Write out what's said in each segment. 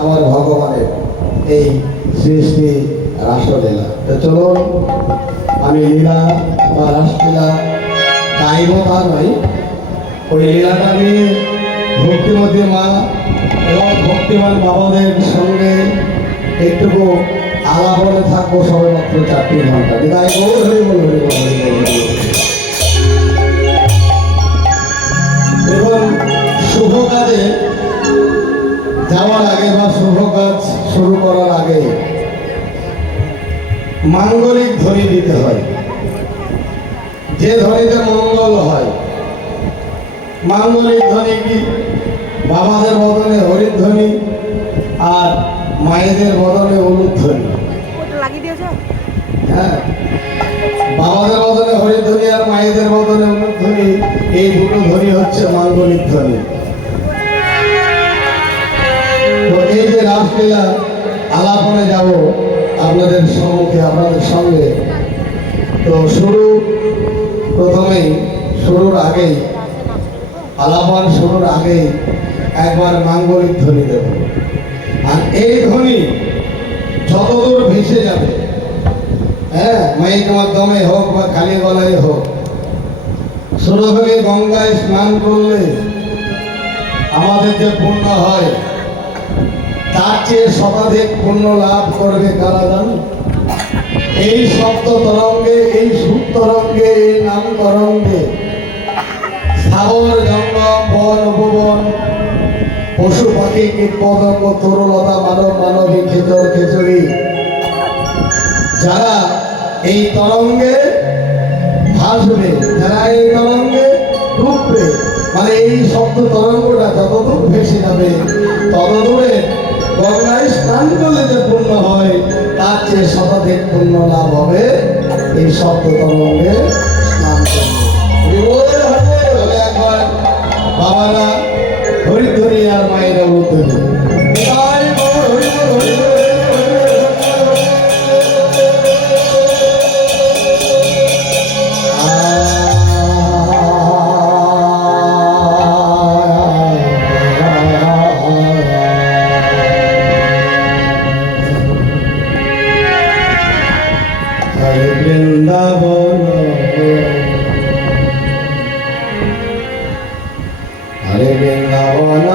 আমার ভগবানের এই সৃষ্টি রাসলীলা। তো চলুন আমি লীলা বা রাসলীলা গাইব তা নয়, ওই লীলাটা নিয়ে ভক্তিমতী মা এবং ভক্তিমান বাবাদের সঙ্গে একটুকু আলাপনে থাকবো সবে মাত্র 4টি ঘন্টা। বিদায় বল হরি বল হরি বল হরি বল হরি বল। এবং শুভ কাজে যাওয়ার আগে বা শুভ কাজ শুরু করার আগে মাঙ্গলিক ধ্বনি দিতে হয়, যে ধ্বনিতে মঙ্গল হয়। মাঙ্গলিক ধ্বনি কি? বাবাদের বদলে হরিধ্বনি আর মায়েদের বদলে উলুধ্বনি। হ্যাঁ, বাবাদের বদলে হরিধ্বনি আর মায়েদের বদলে উলুধ্বনি, এই দুটো ধ্বনি হচ্ছে মাঙ্গলিক ধ্বনি। তো এই যে রাসলীলা আলাপনে যাব আপনাদের সম্মুখে, আপনাদের সঙ্গে, তো প্রথমেই শুরুর আগেই, আলাপন শুরুর আগেই একবার মাঙ্গলিক ধ্বনি দেব। আর এই ধ্বনি যতদূর ভেসে যাবে, হ্যাঁ, মাইক মাধ্যমে হোক বা খালি গলায় হোক, সুরধনী গঙ্গায় স্নান করলে আমাদের যে পুণ্য হয়, তার চেয়ে শতাধিক পুণ্য লাভ করবে কারা জানো? এই শব্দ তরঙ্গে, এই সুর তরঙ্গে, এই নাম তরঙ্গে স্থাবর জঙ্গম বন উপবন, পশু পাখি কীট পতঙ্গ তরুলতা মানব মানবী খেচর খেচড়ি, যারা এই তরঙ্গে ভাসবে, যারা এই তরঙ্গে ডুববে, মানে এই শব্দ তরঙ্গটা যতদূর ভেসে যাবে ততদূরে গঙ্গায় স্নান করলে যে পুণ্য হয়, তার চেয়ে শতাধিক পুণ্য লাভ হবে এই শব্দ তরঙ্গে স্নান করলে। একবার বাবারা হরিধ্বনি আর মায়েরা উলুধ্বনি। বৃন্দাবন হরে বৃন্দাবন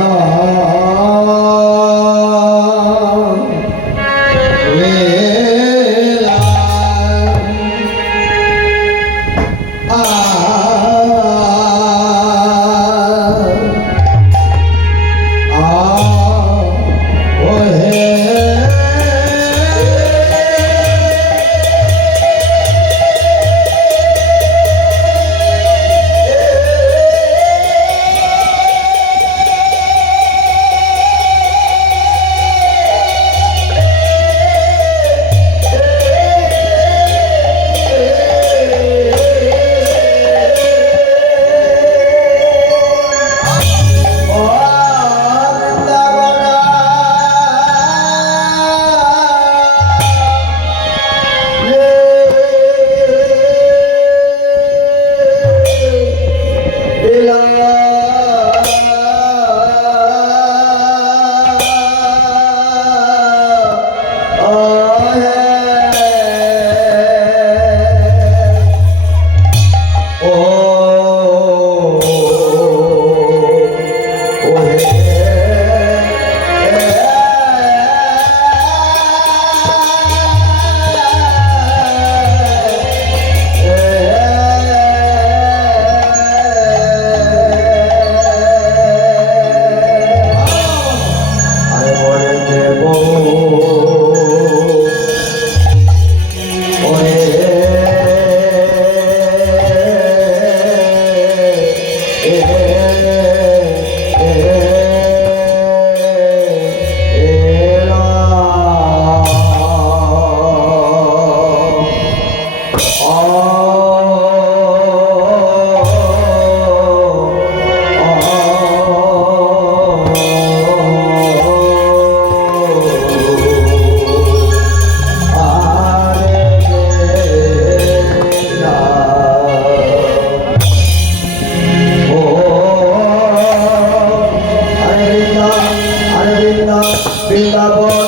Krishna বৃন্দাবন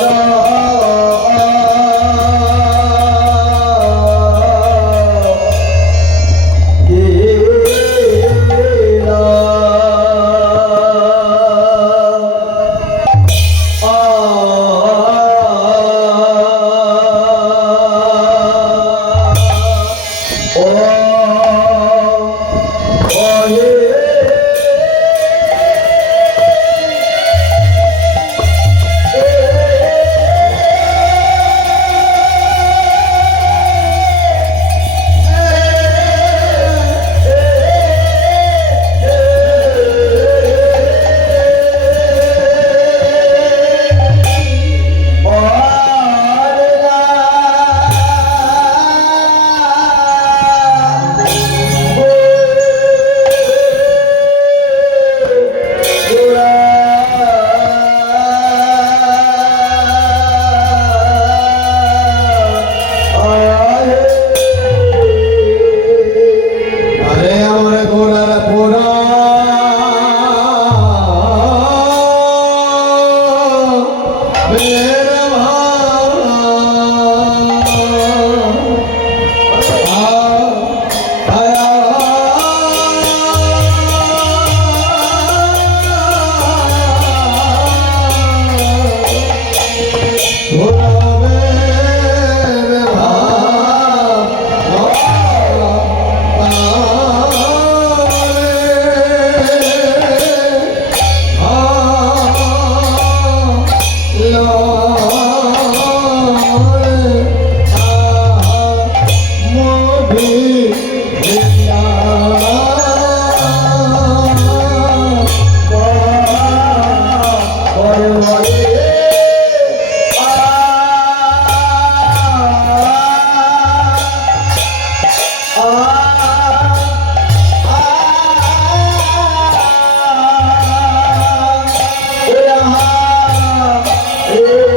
Oh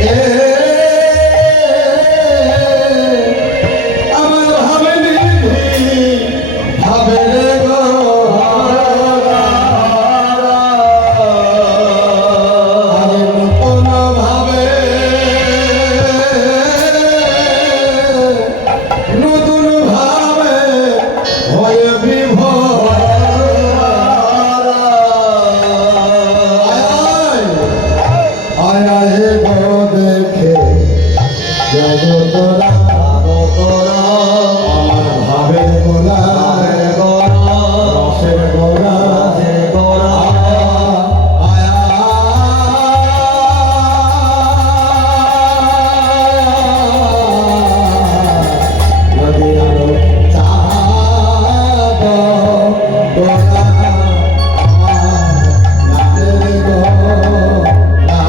এ আমার ভাবে নিধি ভাবে রে গো আরে নতুন ভাবে নতুন ভাবে হয়ে বিভোর আয় আয় গো দেখে জগতরা আমার ভাবের গোলা রসের গোলা আয় নদী আলো চাঁদ গোলা আমার ভাবের গোলা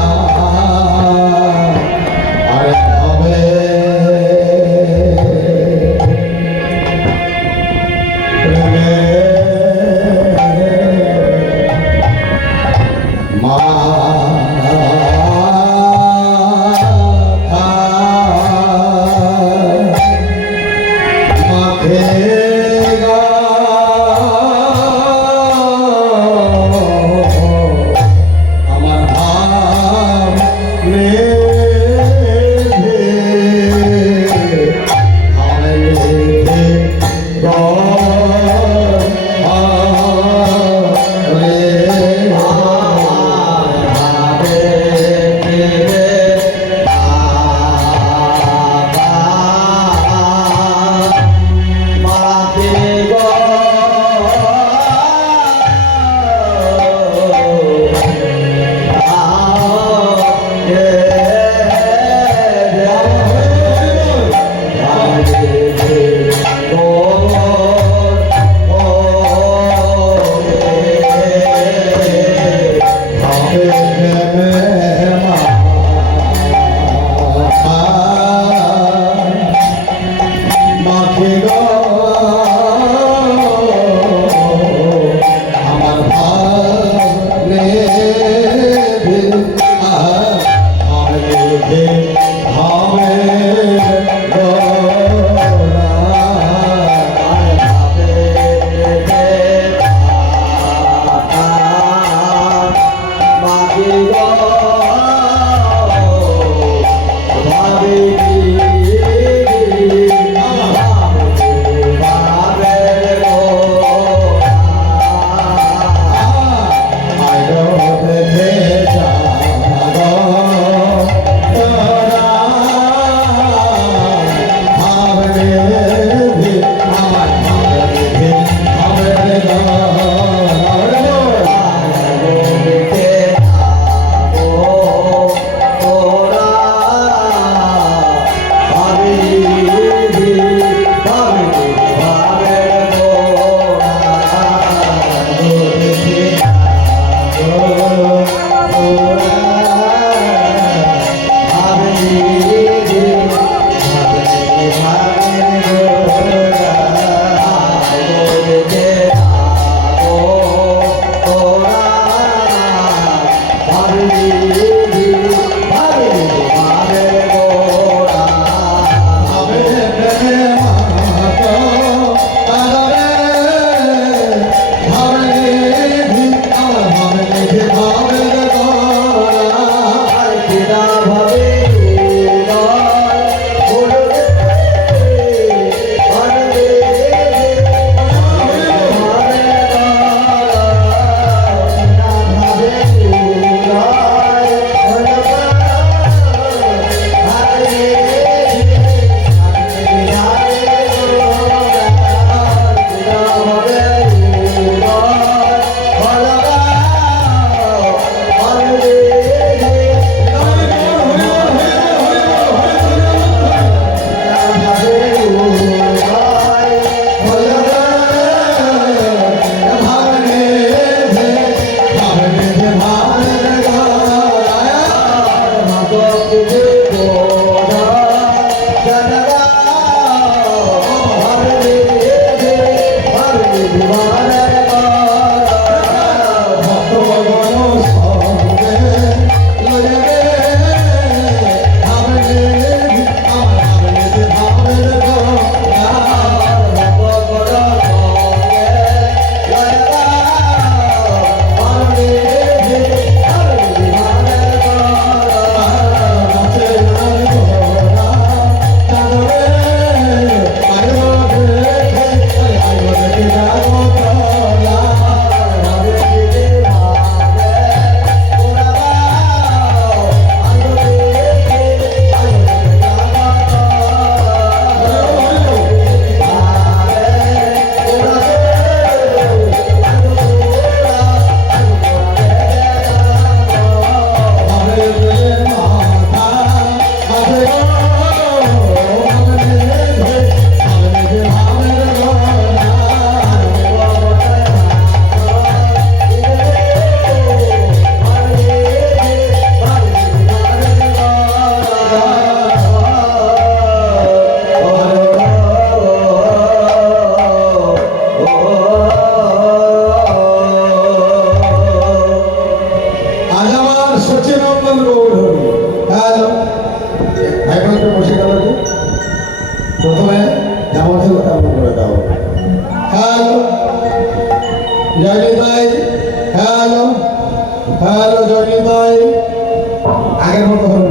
তখন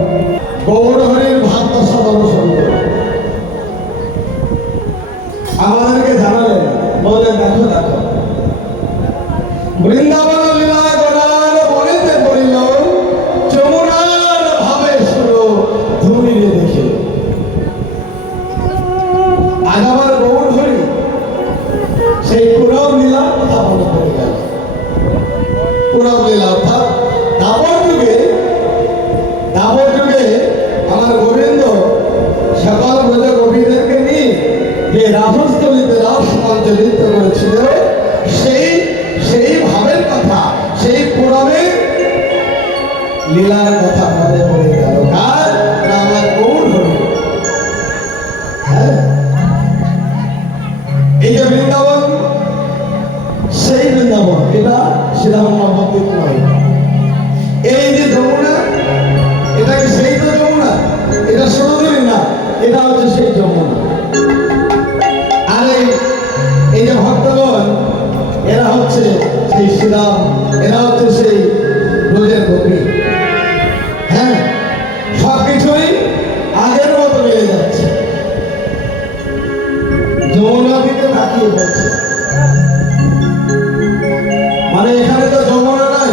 গৌরহরির ভাত দর্শন করে আমাদেরকে জানালেন, বললেন দেখো দেখো বৃন্দাবন লীলা গড়ার বলিতে পড়িল যমুনার ভাবে শুরু ধুমিরে দেখে। আজ আমার গৌরহরি সেই পুরব লীলা কথা মনে পড়ে গেল। পুরব লীলা অর্থাৎ দাপর যুগে আমার গোবিন্দ সকল ব্রজ গোপীদেরকে নিয়ে যে রাসস্থলীতে রাস মঞ্চে নৃত্য করেছিল, সেই ভাবের কথা, সেই পুরবের লীলার কথা মনে পড়ে গেল। কার না আমার গৌরহরি। এই যে বৃন্দাবন, সেই বৃন্দাবন, এটা শ্রীরাম নবদ্বীপ নয়। এই যে যমুনা, এটা কি সেই তো যমুনা? এটা সুরধুলি না, এটা হচ্ছে সেই যমুনা। আর এই যে ভক্তগণ, এরা হচ্ছে সেই শ্রীরাম, এরা হচ্ছে সেই ব্রজের গোপী। হ্যাঁ, সবকিছুই আগের মতো মিলে যাচ্ছে। যমুনা দিকে তাকিয়ে বলছে, মানে এখানে তো যমুনা নাই,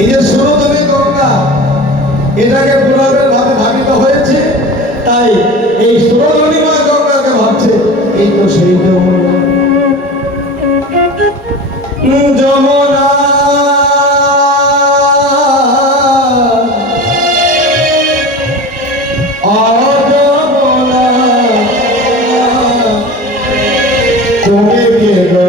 এই যে সুরধুলি গঙ্গা, এটাকে পুরবের ভাবে ভাবিত হয়েছে, তাই এই সুরধুলিময় গঙ্গাকে ভাবছে এই তো সেই যমুনা। যমুনা তুমি কে গো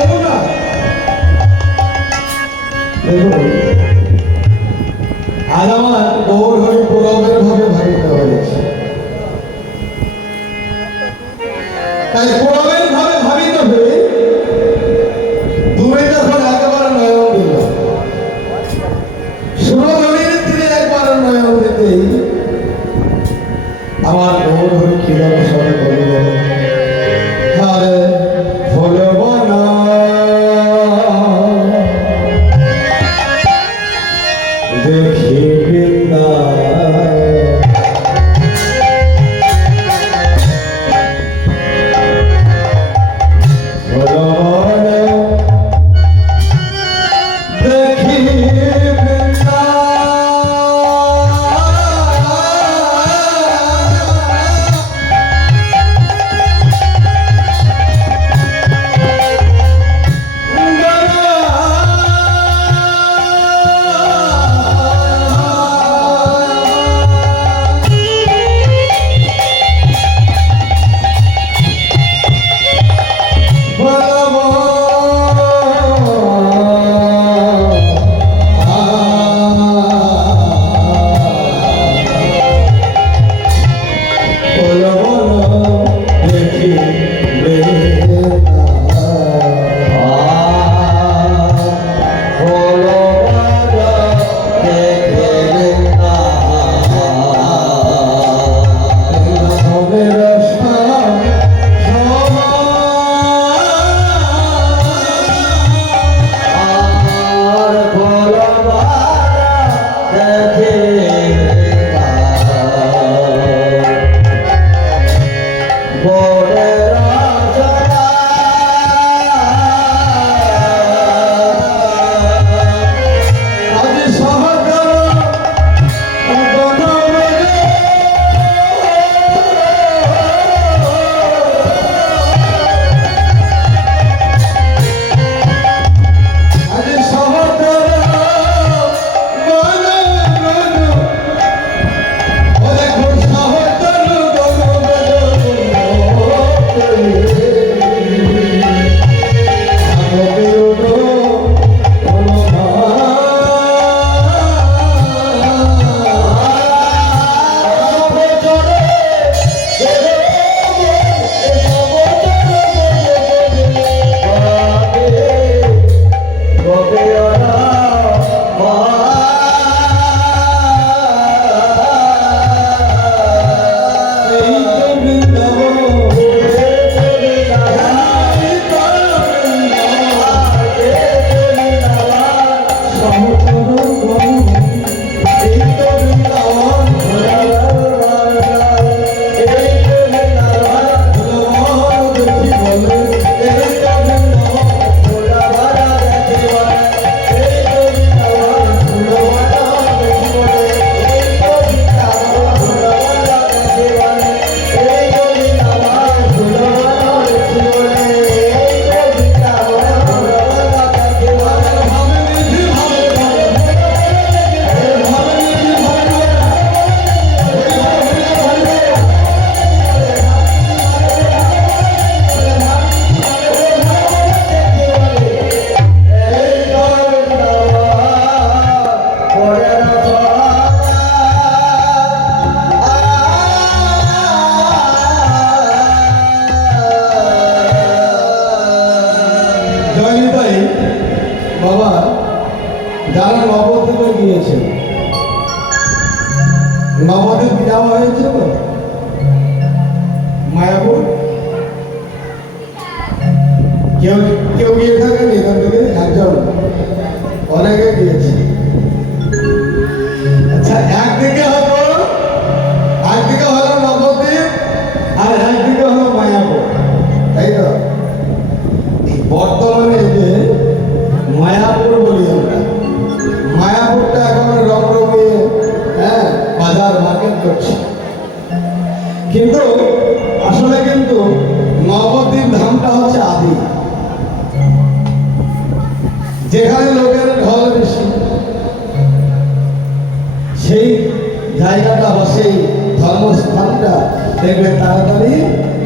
যমুনা আজ আমার গৌরহরি পুরবের ভাবে ভাবিত হয়েছে, তাই পুরবের ভাবে ভাবিত হয়ে দূরে যখন একবার নয়ন দিল, সুরধুলির তীরে একবার নয়ন দিতেই আমার গৌরহরি কিরণ স্বরে বলিলেন, আরে ভুলব না দেখি বৃন্দা। নবদ্বীপ যাওয়া হয়েছে তো মায়াপুর কেউ কেউ গিয়ে থাকেন এখান থেকে একজন অনেকে গিয়েছে আচ্ছা একদিকে হলো নবদ্বীপ আর একদিকে হলো মায়াপুর তাই তো এই বর্তমানে যে মায়াপুর বলি আমরা মায়াপুরটা এখন রমরমিয়ে বাজার মার্কেট করছে কিন্তু আসলে কিন্তু নবদ্বীপ ধামটা হচ্ছে আদি যেখানে লোকের ঢল বেশি সেই জায়গাটা বা সেই ধর্মস্থানটা দেখবে তাড়াতাড়ি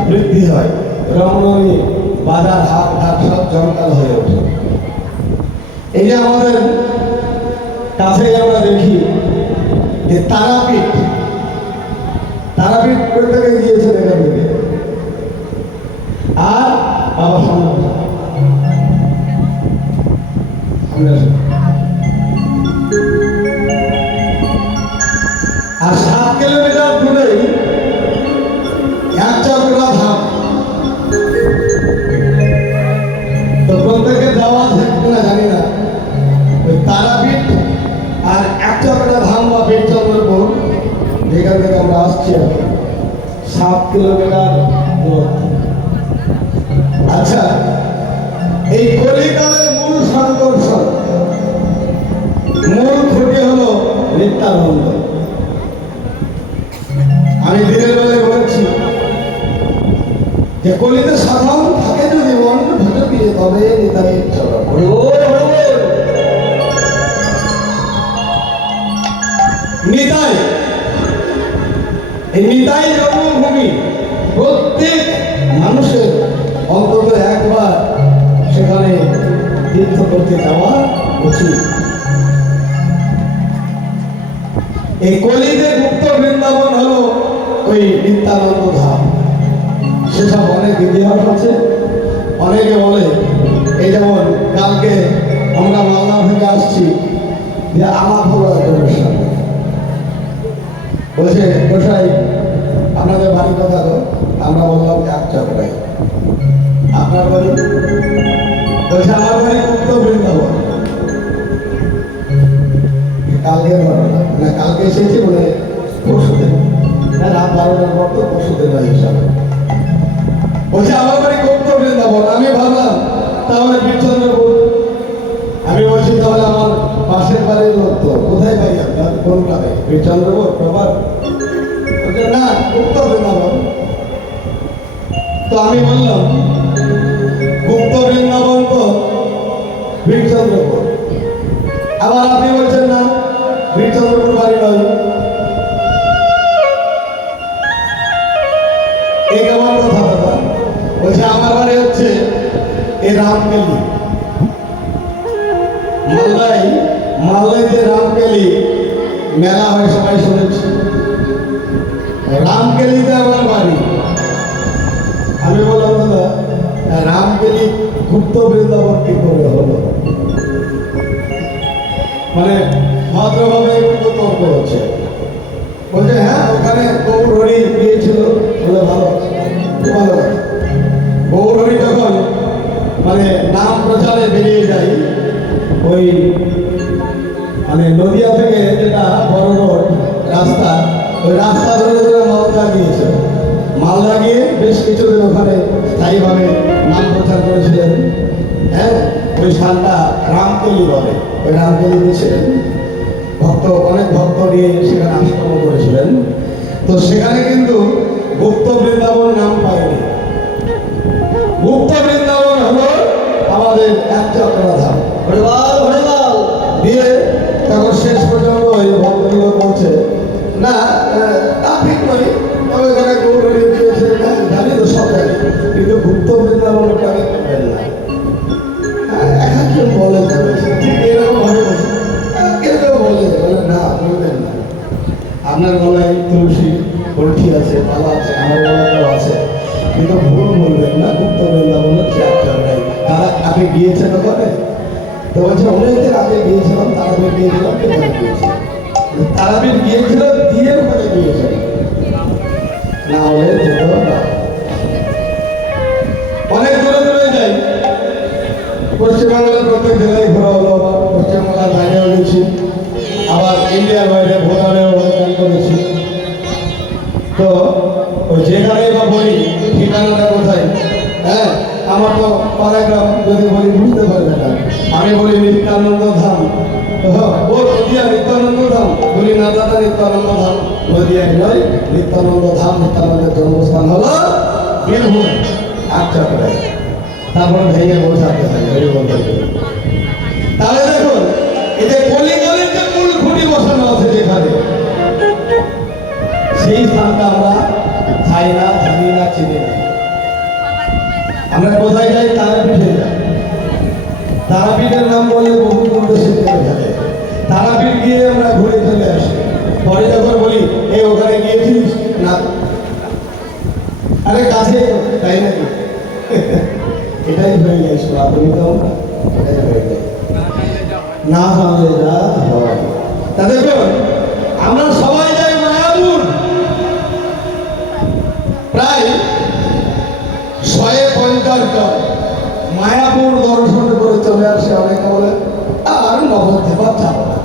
বৃদ্ধি হয় রমরমি বাজার হাট ঘাট সব জমকাল হয়ে ওঠে এই যে আমাদের কাছে আমরা দেখি যে তারাপীঠ প্রত্যেকে গিয়েছেন এখান থেকে আর বাবা সামনে আর 7 কিলোমিটার দূরেই একচক্রা ধাম তো প্রত্যেকে যাওয়া আছে কিনা জানি না ওই তারাপীঠ আর একচক্রা ধাম বা বীরচন্দ্রপুর যেখান থেকে আমরা আসছি 7 কিলোমিটার দূরত্ব আচ্ছা এই কলিকালের মূল সংকর্ষণ মূল খুঁটি হলো নিত্যানন্দ আমি দিনের বেলায় বলেছি যে কলিতে সাধারণ থাকে যদি মন ভেতর দিয়ে তবে নিতাই নিতাই এই নিতাই জন্মভূমি প্রত্যেক মানুষের অন্তত একবার সেখানে তীর্থ করতে যাওয়া উচিত এই কলিতে গুপ্ত বৃন্দাবন হলো ওই নিত্যানন্দ ধাম সেসব অনেক ইতিহাস আছে অনেকে বলে এই যেমন কালকে আমরা মালদা থেকে আসছি যে আমার হলো একজনের সাথে বলছে গোসাই আপনাদের বাড়ি কথা আমরা বললাম একচক্রাই আপনার বাড়ি বলছে আমার বাড়ি গুপ্ত বৃন্দাবন কালকে ঘটনা না কালকে এসেছি বলে পরশুদিন রাত 12টার পর তো পরশুদিন হিসাবে বলছে আমার বাড়ি গুপ্ত বৃন্দাবন আমি ভাবলাম তাহলে বীরচন্দ্রপুর আমি বলছি তাহলে আমার পাশের বাড়ির লোক তো কোথায় পাই আপনার কোন গ্রামে বীরচন্দ্রপুর প্রভাব বলছে না গুপ্ত বৃন্দাবন তো আমি বললাম গুপ্ত বৃন্দাবন তো বীরচন্দ্রপুর আবার আপনি বলছেন না বীরচন্দ্রপুর বাড়ি নয় এই কেমন কথা দাদা বলছে আমার বাড়ি হচ্ছে এই রামকেলি মালদায় যে রামকেলি মেলা হয় সবাই শুনেছি রামকেলিতে আমার বাড়ি আমি বললাম দাদা রামকেলি গুপ্ত বৃন্দাবন কি করে হলো মানে ভদ্রভাবে একটু তর্ক হচ্ছে বলছে হ্যাঁ ওখানে গৌরহরি গিয়েছিল বলে ভালো ভালো গৌরহরি যখন মানে নাম প্রচারে বেরিয়ে যায় ওই মানে নদিয়া থেকে যেটা বড় রোড রাস্তা ওই রাস্তা ধরে ধরে মালদা গিয়েছিল মালদা গিয়ে বেশ কিছুদিন ওখানে স্থায়ীভাবে নাম প্রচার করেছিলেন হ্যাঁ ওই স্থানটা রামকেলি বলে ওই রামকেলিতে ছিলেন অনেক ভক্ত নিয়ে সেখানে আশ্রম করেছিলেন তো সেখানে কিন্তু গুপ্ত বৃন্দাবন নাম পায়নি গুপ্ত বৃন্দাবন হলো আমাদের একচক্রা ধাম দিয়ে তখন শেষ পর্যন্ত ওই ভক্তগুলো বলছে না তা ঠিক নয় তবে এখানে গৌরী দিয়েছে জানি তো সব জানি কিন্তু গুপ্ত বৃন্দাবনটা আমি করবেন না একজন বলে ঠিক এরকম ভাবে কেউ কেউ বলে না বলবেন না আপনার গলায় তুলসী কলঠি আছে পালা আছে আমার গলাতেও আছে কিন্তু ভুল বলবেন না গুপ্ত বৃন্দাবন হচ্ছে একচক্রাই তারা আপনি গিয়েছেন ওখানে তো বলছে অনেকদিন আগে গিয়েছিলাম তারাপীঠ গিয়েছিলাম তারাপীঠ গিয়েছিলাম দিয়ে ওখানে তো ওই যেখানে বা বলি ঠিকানাটা কোথায়, হ্যাঁ আমার তো পাড়াগ্রাম যদি বলি বুঝতে পারবে না, আমি বলি নিত্যানন্দ ধাম, ও নদিয়া নিত্যানন্দ ধাম, বলি না দাদা নিত্যানন্দ ধাম নদিয়ায় নয়, নিত্যানন্দ ধাম, নিত্যানন্দের জন্মস্থান হলো বীরভূম। আচ্ছা করে তারপরে ভেঙে বোঝাতে হয় ওই বলতে। তাহলে দেখুন এই যে কলিকালের যে মূল খুঁটি বসানো আছে যেখানে, সেই স্থানটা আমরা খাই না, জানি না, চিনি না। আমরা কোথায় যাই? তারাপীঠে যাই। তারাপীঠের নাম বলে বহু দূর দেশে ফেলে, তারাপীঠ গিয়ে আমরা ঘুরে চলে আসি। পরে যখন বলি এই ওখানে গিয়েছিস না, আরে কাছে তাই নাকি, এটাই হয়ে যায় সনাতনী ধর্ম, এটাই হয়ে যায় না জানলে যা হয়। তা দেখুন আমরা সবাই যাই মায়াপুর, প্রায় 150 জন মায়াপুর দর্শন করে চলে আসে। অনেকে বলে আর নবদ্বীপ যাব না,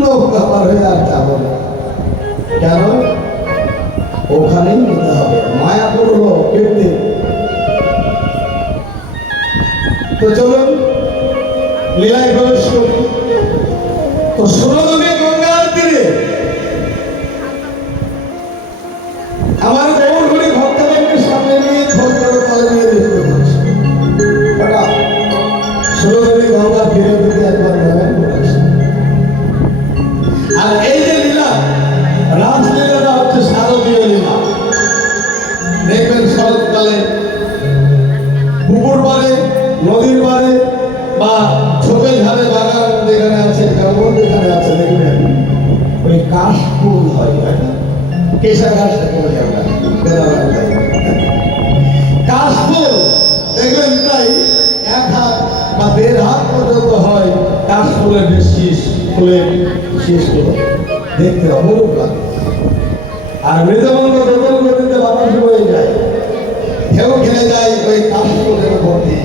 নৌকা পার হয়ে আর যাব না। কেন? ওখানেই নিতে হবে, মায়াপুর হলো কীর্তি। তো চলুন লীলায় প্রবেশ করি। তো 16 দিনে গঙ্গার তীরে আমার গৌরহরি ভক্তদেরকে সামনে নিয়ে ফোন করে তলে নিয়ে দেখতে পাচ্ছি। 16 দিনে গঙ্গার তীরে দিকে একবার নেবেন বলেছে। আর এই যে লীলা, রাসলীলাটা হচ্ছে শারদীয় লীলা। দেখবেন শরৎকালে পুকুর পাড়ে, নদীর পাড়ে বা ছোপের ধারে বাগান যেখানে আছে, জঙ্গল যেখানে আছে, দেখবেন ওই কাশ ফুল হয়, কেশা ঘাস বলি আমরা, কাশ ফুল দেখবেন তাই 1 হাত বা 1.5 হাত পর্যন্ত হয়। কাশ ফুলের শীষ, ফুলের শীষগুলো দেখতে অপরূপ লাগে। আর মৃদমন্দ দোদন গতিতে বাতাস বয়ে যায়, ঢেউ খেলে যায় ওই কাশ ফুলের উপর দিয়ে,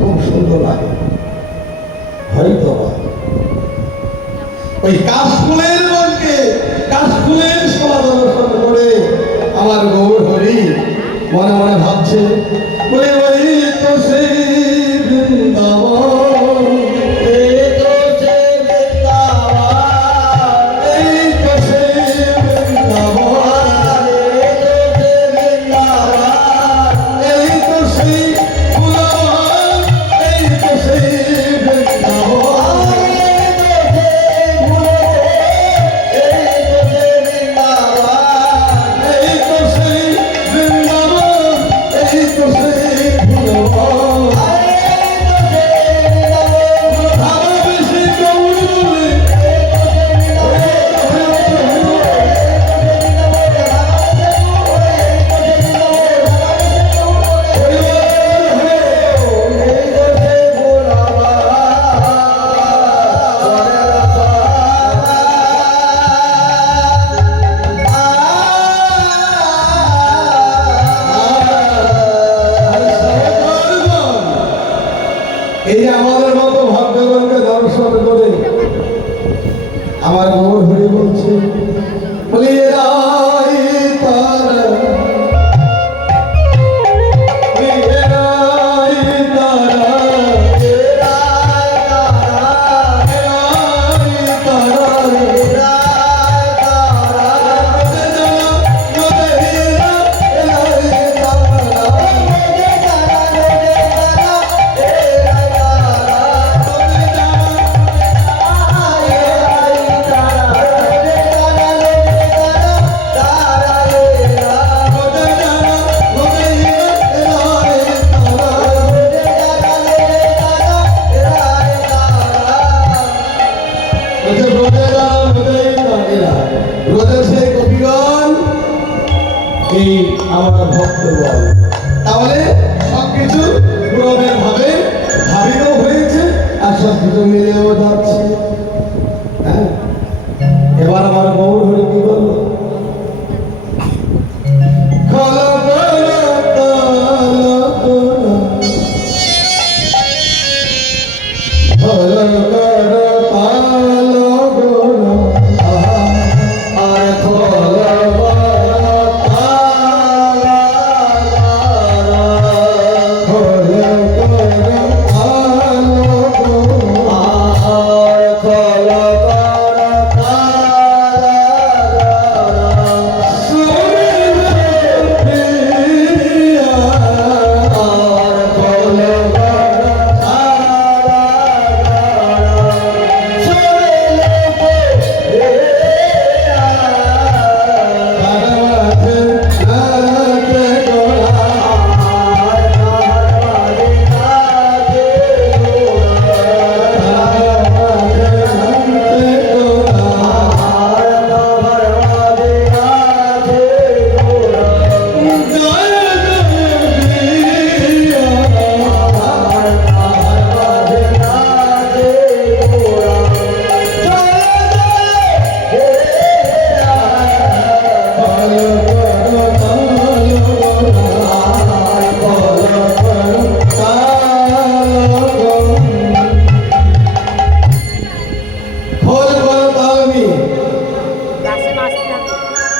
খুব সুন্দর লাগে। হয়তো ওই কাশফুলের মধ্যে কাশফুলের সভা দর্শন করে আমার গৌরহরি মনে মনে ভাবছে, বলে ওই তো সেই বৃন্দাবন, এই তো সেই বৃন্দাবন, এই তো সেই বৃন্দাবন, এই তো সেই ফুলবন, এই তো সেই বৃন্দাবন। এই যে আমাদের মতো ভক্তগণকে দর্শন করে আমার গৌরহরি বলছে, বলি রাই তারা, এই আমার ভক্তগণ। তাহলে সবকিছু পুরবের ভাবে ভাবিত হয়েছে আর সবকিছু মিলেও যাচ্ছে। হ্যাঁ, এবার আমার গৌরহরি কি বলল? আর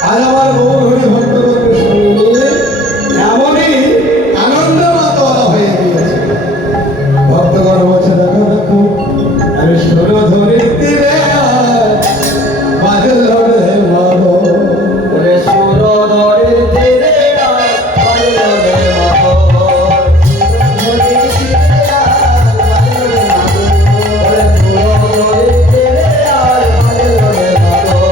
আজ আমার গৌর হরি ভক্তগণকে সঙ্গে নিয়ে এমনই আনন্দ মাতোয়ারা হয়ে গিয়েছে। ভক্তগণ বলছে, দেখো দেখো আমি সুরধরির তীরে বাজল রে মাগো, ওরে সুরধরির তীরে বাজল রে মাগো, সুরধরির তীরে বাজল রে মাগো, ওরে সুরধরির তীরে বাজল রে মাগো,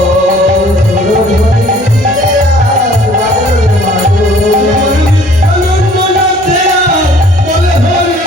সুরধরির তীরে বাজল রে মাগো। আনন্দ নাচে বলে হরি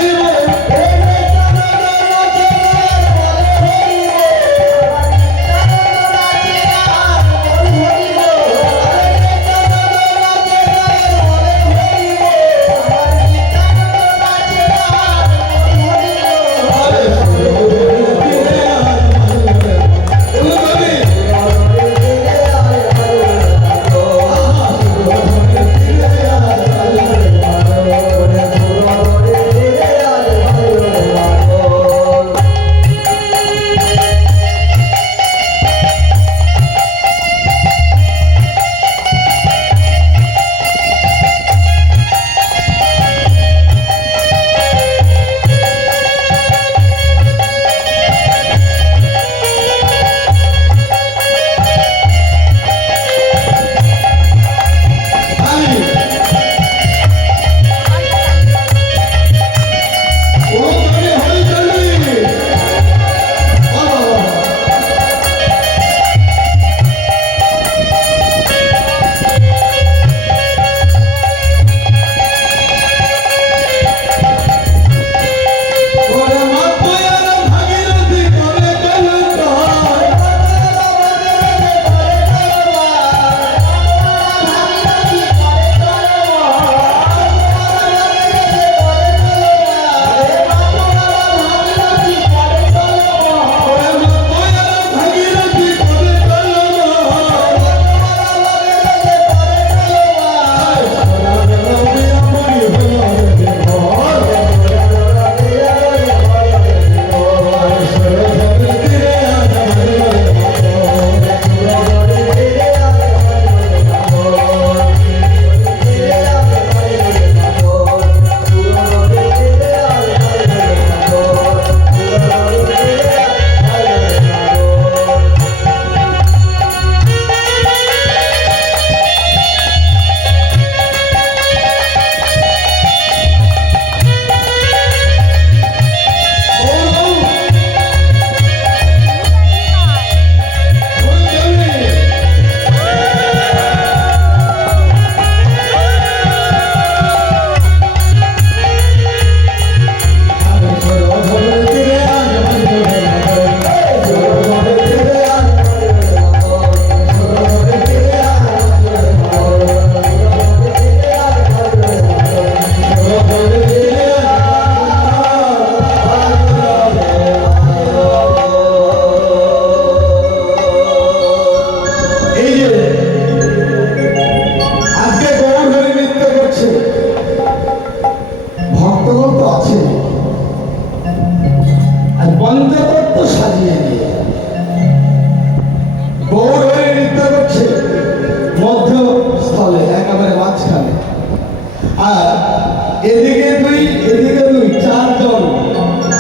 এদিকে দুই এদিকে দুই, চারজন,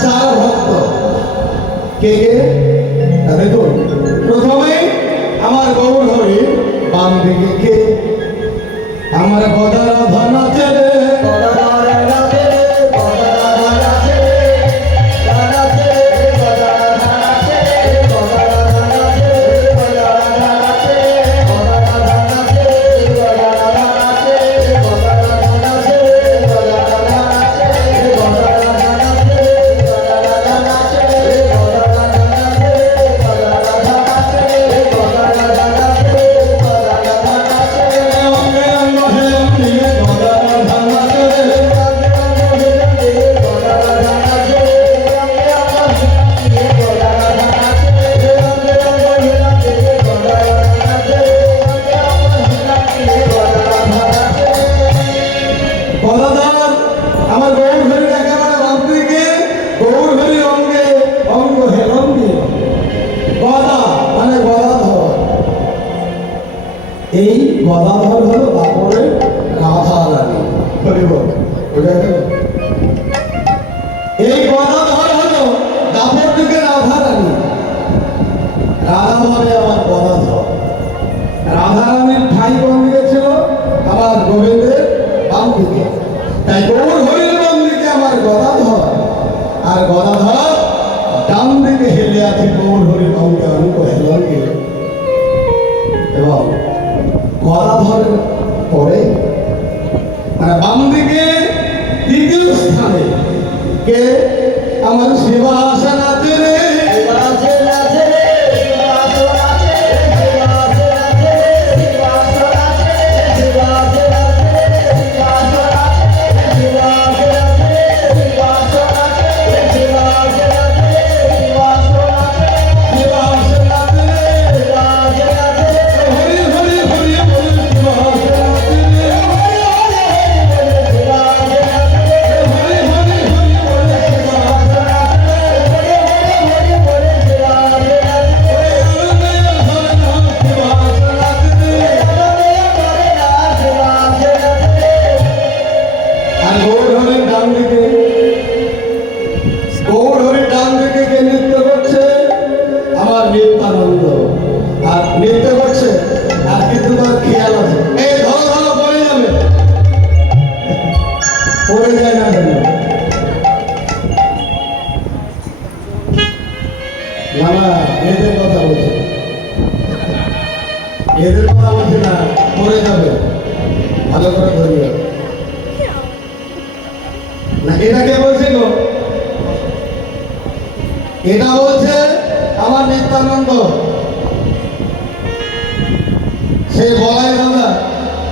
চার ভক্ত। কে কে? দেখুন, প্রথমে আমার গৌর হরি, বাম দিকে কে? আমার গদারাধা নাচে রে, গদারাধা এই গদাধর হলো দাপরের রাধা রানী। হরি বল, বোঝা গেল? এই গদাধর হলো দাপর যুগের রাধা রানী। রাধা মানে আমার গদাধর। রাধা রানীর ঠাই কোন দিকে ছিল? আমার গোবিন্দের বাম দিকে। তাই গৌর হরির বাম দিকে আমার গদাধর, আর গদাধর ডান দিকে হেলে আছে গৌর হরির বামকে অঙ্ক হেলন গেলে। এবং গদাধরের পরে মানে বাম দিকে দ্বিতীয় স্থানে কে? আমার শিবাসা নাচে রে, নাচে নাচে রে, শিবাস নাচে রে, শিবাস নাচে রে, শিবাস নাচে রে, শিবাস নাচে রে, শিবাস নাচে রে, শিবাস নাচে রে, শিবাস নাচে রে, শিবাস নাচে রে, শিবাস নাচে রে, শিবাস নাচে রে, শিবাস নাচে রে, হরি হরি হরি হরি শিবাস নাচে রে, হরি হরি হরি বলে শিবাস নাচে রে, হরি হরি হরি বলে শিবাস নাচে রে, হরি হরি হরি বলে শিবাস নাচে রে, আনন্দে হরে নাম শিবাস নাচে রে। আর গৌর হরির ডান দিকে, গৌর হরির ডান দিকে কে নৃত্য করছে? আমার নিত্যানন্দ। আর নৃত্য করছে, আর কিন্তু তার খেয়াল আছে, এই ধরো ধরো পড়ে যাবে, পড়ে যায় না কেন? না না, এদের কথা বলছে, এদের কথা বলছে না, পড়ে যাবে, ভালো করে ধরবে না। এটা কে বলছে গো? এটা বলছে আমার নিত্যানন্দ। সেই বলাই দাদা,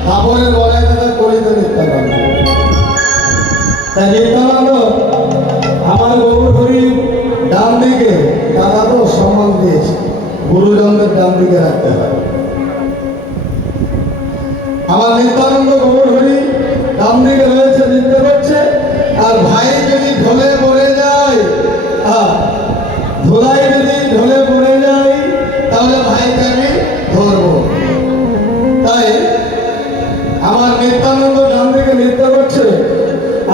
দাপরের বলাই দাদা করিত নিত্যানন্দ। তাই নিত্যানন্দ আমার গৌর হরি ডান দিকে, দাদা তো সম্মান দিয়েছে, গুরুজনদের ডান দিকে রাখতে হয়। আমার নিত্যানন্দ গৌর হরি ডান দিকে রয়েছে, নৃত্য করছে। আর ভাই যদি ঢলে পড়ে যায়, ধুলাই যদি ঢলে পড়ে যায়, তাহলে ভাইকে আমি ধরবো। তাই আমার নিত্যানন্দ ডান দিকে নৃত্য করছে,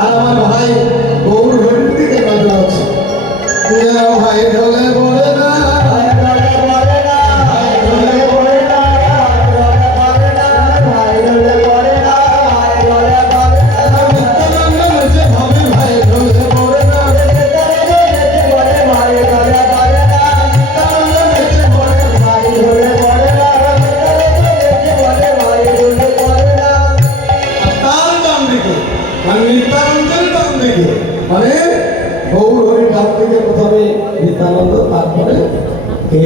আর আমার ভাই গৌর হরির দিকে নজর আছে। যেন ভাই ঢলে পড়ে না, নিত্যানন্দ নেচে ভাবে ভাই ঢলে পড়ে না, নিত্যানন্দ নেচে পড়ে আর তার ডান দিকে মানে নিত্যানন্দের ডান দিকে, মানে গৌর হরির ডান দিকে প্রথমে নিত্যানন্দ, তারপরে কে?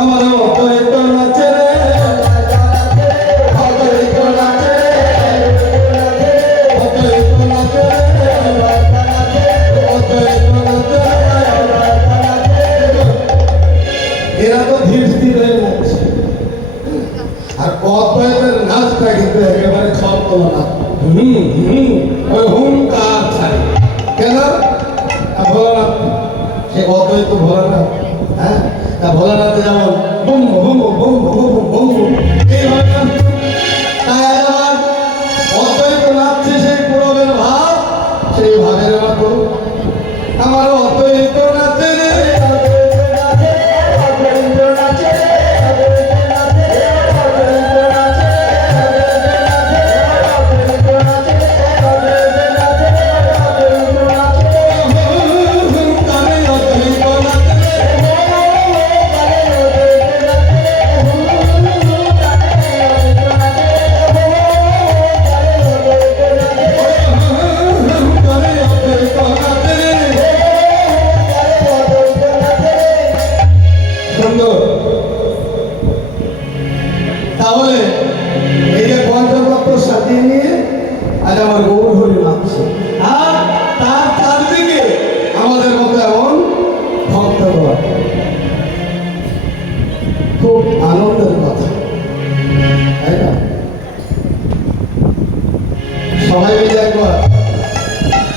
আমার অদ্বৈত নাচে রে, অদ্বৈত নাচে রে, অদ্বৈত নাচে রে, অদ্বৈত নাচে রে। এরা তো ধীর স্থির হয়ে যাচ্ছে, আর অদ্বৈতের নাচটা কিন্তু একেবারে ছলকল না, ওই হুঙ্কার ছাড়ে। কেন? ভোলানাথ, সে অদ্বৈত ভোলানাথ। হ্যাঁ, তা ভোলানাথে যেমন boom boom boom boom boom এইভাবে নাচতো। তাই আজ আমার অদ্বৈত নাচছে সেই পুরবের ভাব, সেই ভাবের মতো আমার অদ্বৈত নাচে রে, হুঙ্কারে অদ্বৈত নাচে রে, হুঙ্কারে অদ্বৈত নাচে রে। সুন্দর। তাহলে এই যে পঞ্চতত্ত্ব সাজিয়ে নিয়ে আজ আমার গৌর হরি নাচছে, আর তার চারদিকে আমাদের মতো এমন ভক্তগণ। খুব আনন্দের কথা, তাই না? সবাই মিলে একবার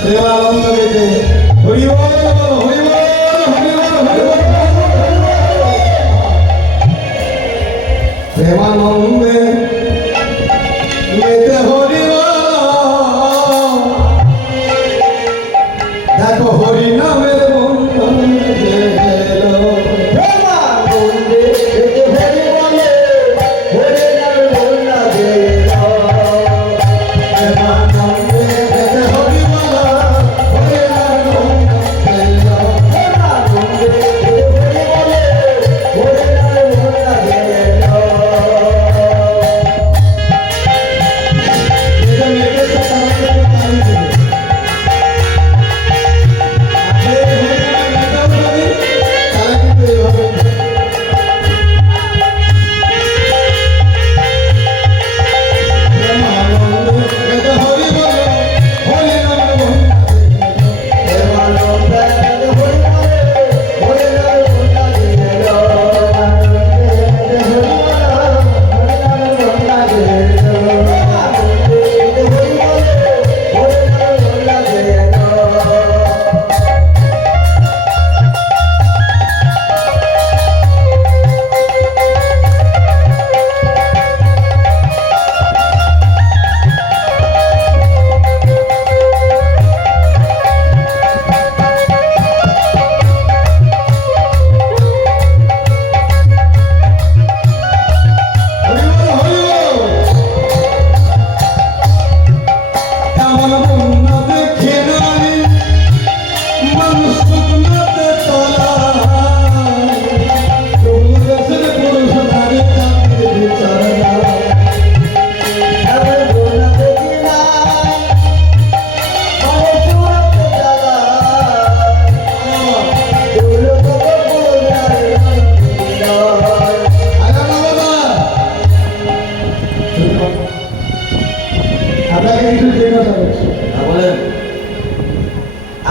প্রেমানন্দ গেতে হরি বল বলো, হরি বল, হরি বল, হরি বল। প্রেমানন্দ আনন্দে মেতে হরিবল দেখো হরি নামের বন্ধে প্রেমানন্দে এতে হরি বলে হরি নামে বন্যা গেল প্রেমানন্দে মেতে হরিবল হরি নামের বন্ধে প্রেমানন্দে এতে হরি বলে হরি নামে বন্যা গেল এটা মেতে সকালে তাই দিবে প্রেমানন্দে এতে হরি বলে হরি নামে বন্যা গেল প্রেমানন্দে এতে হরি বলে হরি নামে বন্যা গেল প্রেমানন্দে এতে হরি বলে হরি নামে বন্যা গেল এমন বন্যা দেখি না মানে চুরতে জ্বালা এগুলো তো বন্যার আপনাকে একটু জিজ্ঞাসা করছি বলেন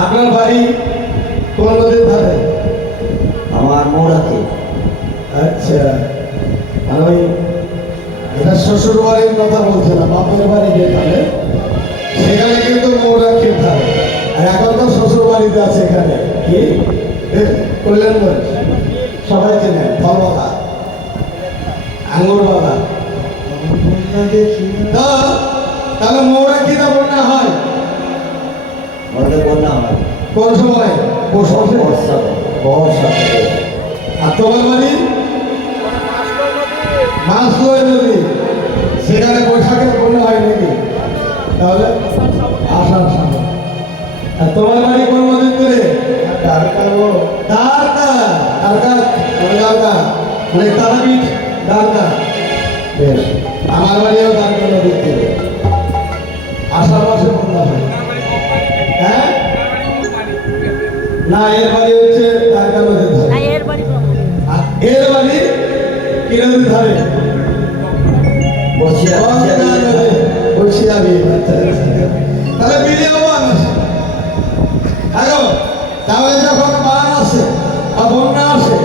আপনার বাড়ি কোন নদীর ধারে? আমার মোড়াতে আচ্ছা আর ওই এটা শ্বশুর বাড়ির কথা বলছে না, বাপের বাড়ি যেখানে সেখানে কিন্তু মৌরাক্ষীর ধারে। আর এখন তো শ্বশুর বাড়িতে আছে এখানে কি কল্যাণগঞ্জ, সবাই চেনে ফল বাগান, আঙুর বাগান। তা তাহলে মৌরাক্ষীটা বন্যা হয় মোড়াতে বন্যা হয় কোন সময়? বর্ষাতে। বর্ষাতে বর্ষাতে। আর তোমার বাড়ি মাছলয় নদী, সেখানে বৈশাখের বন্যা হয় নাকি? তাহলে আষাঢ় শ্রাবণ। আর তোমার বাড়ি কোন নদীর তীরে? দ্বারকা। মানে তারাপীঠ দ্বারকা। বেশ, আমার বাড়িও দ্বারকা নদীর তীরে। আষাঢ় মাসে বন্যা হয়। হ্যাঁ, না এর বাড়ি হচ্ছে দ্বারকা নদীর ধারে। না এর বাড়ি ব্রহ্মপুর। আর এর বাড়ি কি নদীর ধারে? বসিয়া বসিয়াবি। তাহলে বিলিয়ে বান আছে। হ্যালো, তাহলে যখন বান আসে বা বন্যা আসে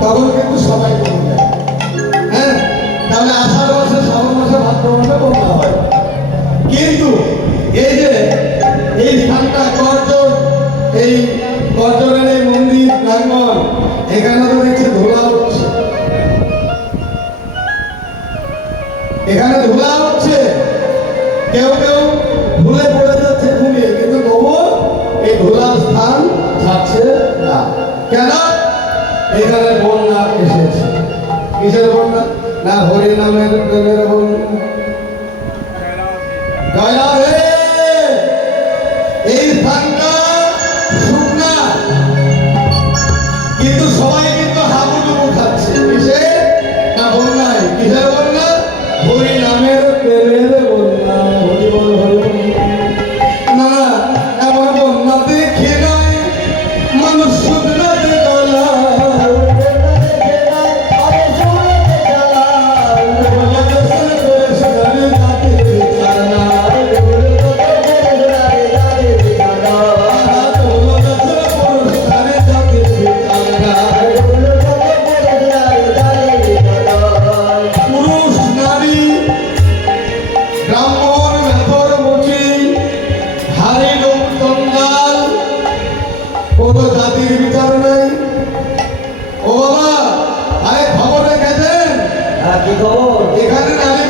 তখন কিন্তু সবাই কমে যায়। হ্যাঁ, তাহলে আষাঢ় মাসে, শ্রাবণ মাসে, ভাদ্র মাসে বন্যা হয়। কিন্তু এই যে এই স্থানটা করজোর, এই করজোরের এই মন্দির প্রাঙ্গণ, এখানে তো দেখছি ধুলা উঠছে। এখানে ধুলা হচ্ছে, কেউ কেউ ধুলে পড়ে যাচ্ছে ঘুমিয়ে, কিন্তু তবুও এই ধুলার স্থান ছাড়ছে না। কেন? এখানে বন্যা এসেছে। কিসের বন্যা? না হরি নামের প্রেমের বন্যা। জয়লাভ হে! এই স্থানটা শুকনা, কিন্তু সবাই কিন্তু হাবুডুবু খাচ্ছে। কিসে? না বন্যায়। কিসের বন্যা? হরি নামের প্রেমের বন্যা। হরি বল, হরি বল। না, এমন বন্যা দেখে নয় মানুষ শুকনাতে গলা। কি খবর? এখানে নারী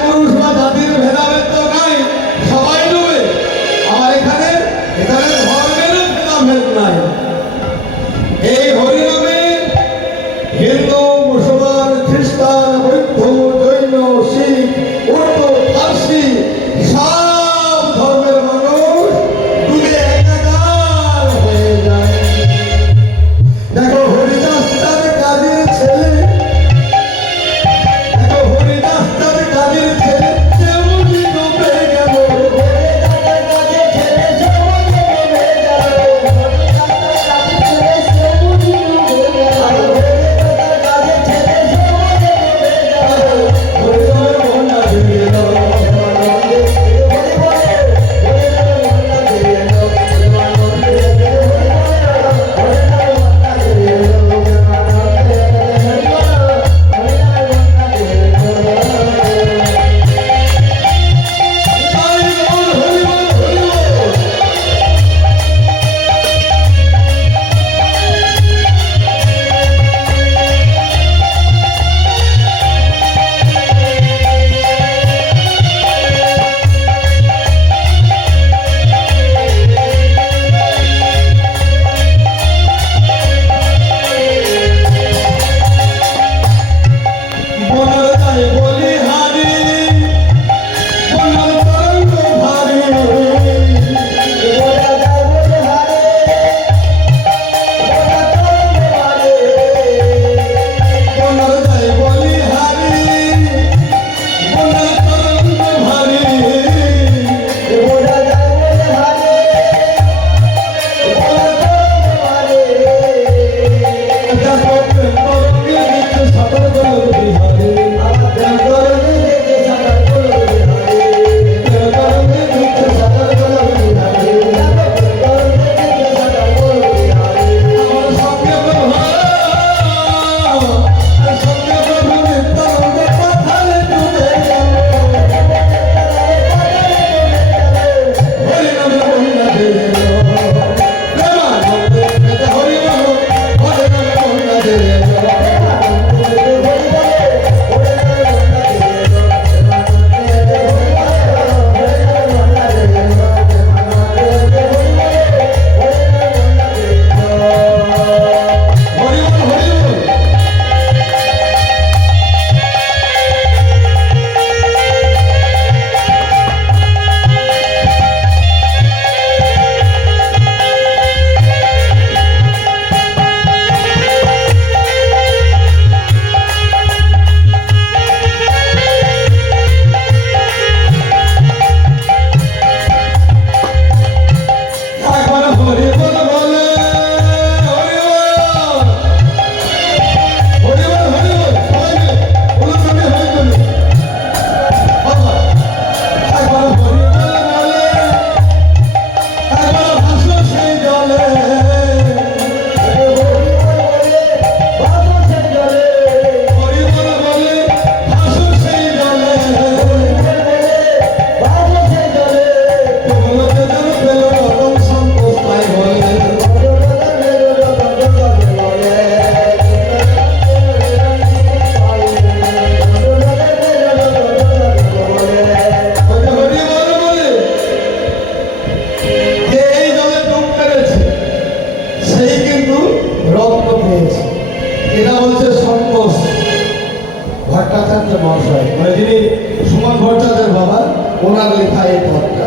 ওনার লেখা এই পদটা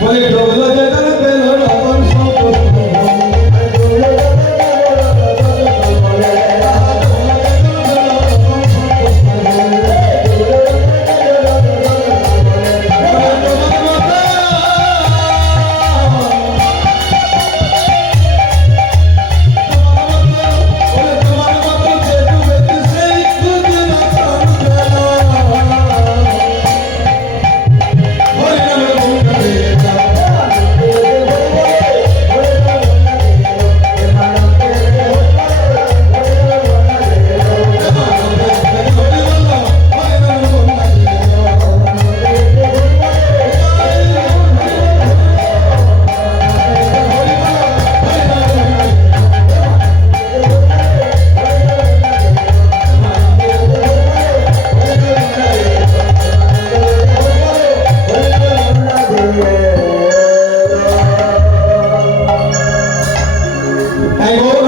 বলে